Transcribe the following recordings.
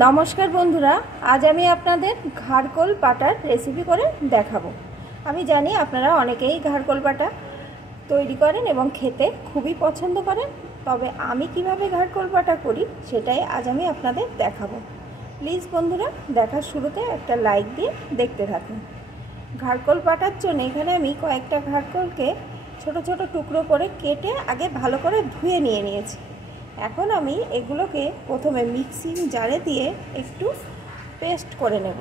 নমস্কার বন্ধুরা, আজ আমি আপনাদের ঘাড়কোল পাটার রেসিপি করে দেখাবো। আমি জানি আপনারা অনেকেই ঘাড়কোল পাটা তৈরি করেন এবং খেতে খুবই পছন্দ করেন, তবে আমি কিভাবে ঘাড়কোল পাটা করি সেটাই আজ আমি আপনাদের দেখাবো। প্লিজ বন্ধুরা, দেখার শুরুতে একটা লাইক দিয়ে দেখতে থাকুন। ঘাড়কোল পাটার জন্য এখানে আমি কয়েকটা ঘাড়কোলকে ছোট ছোট টুকরো করে কেটে আগে ভালো করে ধুয়ে নিয়েছি। এখন আমি এগুলোকে প্রথমে মিক্সিং জারে দিয়ে একটু পেস্ট করে নেব।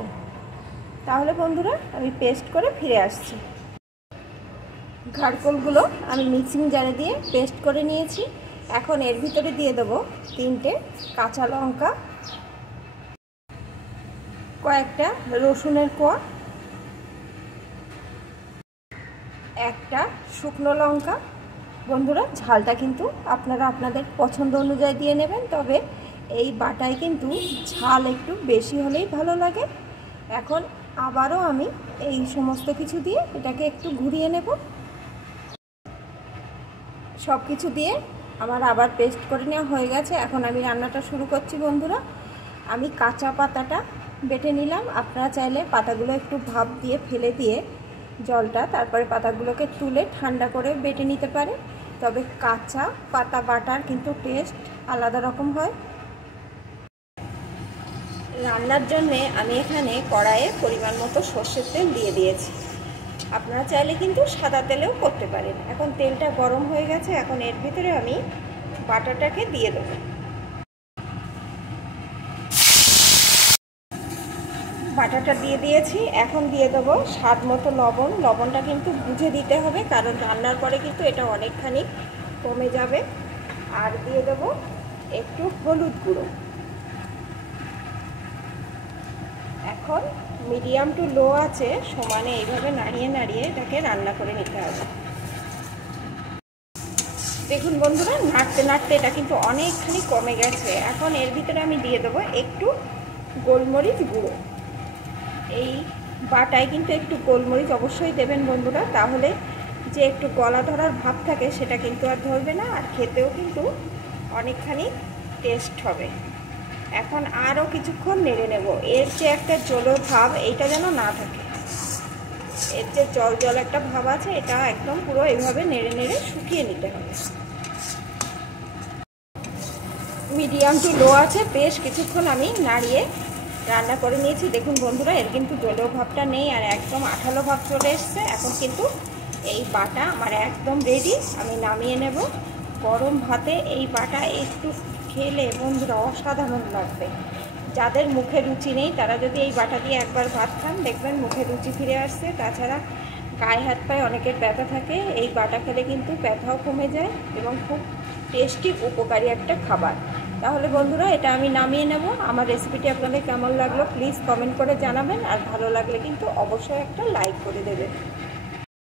তাহলে বন্ধুরা, আমি পেস্ট করে ফিরে আসছি। ঘাড়কোলগুলো আমি মিক্সিং জারে দিয়ে পেস্ট করে নিয়েছি। এখন এর ভিতরে দিয়ে দেবো 3টে কাঁচা লঙ্কা, কয়েকটা রসুনের কোয়া, একটা শুকনো লঙ্কা। বন্ধুরা, ঝালটা কিন্তু আপনারা আপনাদের পছন্দ অনুযায়ী দিয়ে নেবেন, তবে এই বাটায় কিন্তু ঝাল একটু বেশি হলেই ভালো লাগে। এখন আবারও আমি এই সমস্ত কিছু দিয়ে এটাকে একটু ঘুরিয়ে নেব। সব কিছু দিয়ে আমার আবার পেস্ট করে নেওয়া হয়ে গেছে। এখন আমি রান্নাটা শুরু করছি। বন্ধুরা, আমি কাঁচা পাতাটা বেটে নিলাম। আপনারা চাইলে পাতাগুলো একটু ভাপ দিয়ে ফেলে দিয়ে জলটা, তারপরে পাতাগুলোকে তুলে ঠান্ডা করে বেটে নিতে পারে, তবে কাঁচা পাতা বাটার কিন্তু টেস্ট আলাদা রকম হয়। রান্নার জন্যে আমি এখানে কড়াইয়ে পরিমাণ মতো সর্ষের তেল দিয়ে দিয়েছি। আপনারা চাইলে কিন্তু সাদা তেলেও করতে পারেন। এখন তেলটা গরম হয়ে গেছে। এখন এর ভিতরে আমি বাটাটাকে দিয়ে দেবো। বাটাটা দিয়ে দিয়েছি। এখন দিয়ে দেবো স্বাদ মতো লবণ। লবণটা কিন্তু বুঝে দিতে হবে, কারণ রান্নার পরে কিন্তু এটা অনেকখানি কমে যাবে। আর দিয়ে দেবো একটু হলুদ গুঁড়ো। এখন মিডিয়াম টু লো আছে সমানে এইভাবে নাড়িয়ে নাড়িয়ে এটাকে রান্না করে নিতে হবে। দেখুন বন্ধুরা, নাড়তে নাড়তে এটা কিন্তু অনেকখানি কমে গেছে। এখন এর ভিতরে আমি দিয়ে দেবো একটু গোলমরিচ গুঁড়ো। এই বাটায় কিন্তু একটু গোলমরিচ অবশ্যই দেবেন বন্ধুরা, তাহলে যে একটু গলা ধরার ভাব থাকে সেটা কিন্তু আর ধরবে না, আর খেতেও কিন্তু অনেকখানি টেস্ট হবে। এখন আরও কিছুক্ষণ নেড়ে নেব। এর যে একটা জলের ভাব, এইটা যেন না থাকে। এর যে জল জল একটা ভাব আছে, এটা একদম পুরো এইভাবে নেড়ে নেড়ে শুকিয়ে নিতে হবে। মিডিয়াম টু লো আছে বেশ কিছুক্ষণ আমি নাড়িয়ে রান্না করে নিয়েছি। দেখুন বন্ধুরা, এর কিন্তু জলীয় ভাবটা নেই আর একদম আঠালো ভাব চলে এসছে। এখন কিন্তু এই বাটা আমার একদম রেডি। আমি নামিয়ে নেব। গরম ভাতে এই বাটা একটু খেলে বন্ধুরা অসাধারণ লাগবে। যাদের মুখে রুচি নেই তারা যদি এই বাটা দিয়ে একবার ভাত খান, দেখবেন মুখে রুচি ফিরে আসছে। তাছাড়া গায়ে হাত পায়ে অনেকের ব্যথা থাকে, এই বাটা খেলে কিন্তু ব্যথাও কমে যায় এবং খুব টেস্টি উপকারী একটা খাবার। তাহলে বন্ধুরা, এটা আমি নামিয়ে নেব। আমার রেসিপিটি আপনাদের কেমন লাগলো প্লিজ কমেন্ট করে জানাবেন, আর ভালো লাগলে কিন্তু অবশ্যই একটা লাইক করে দেবেন।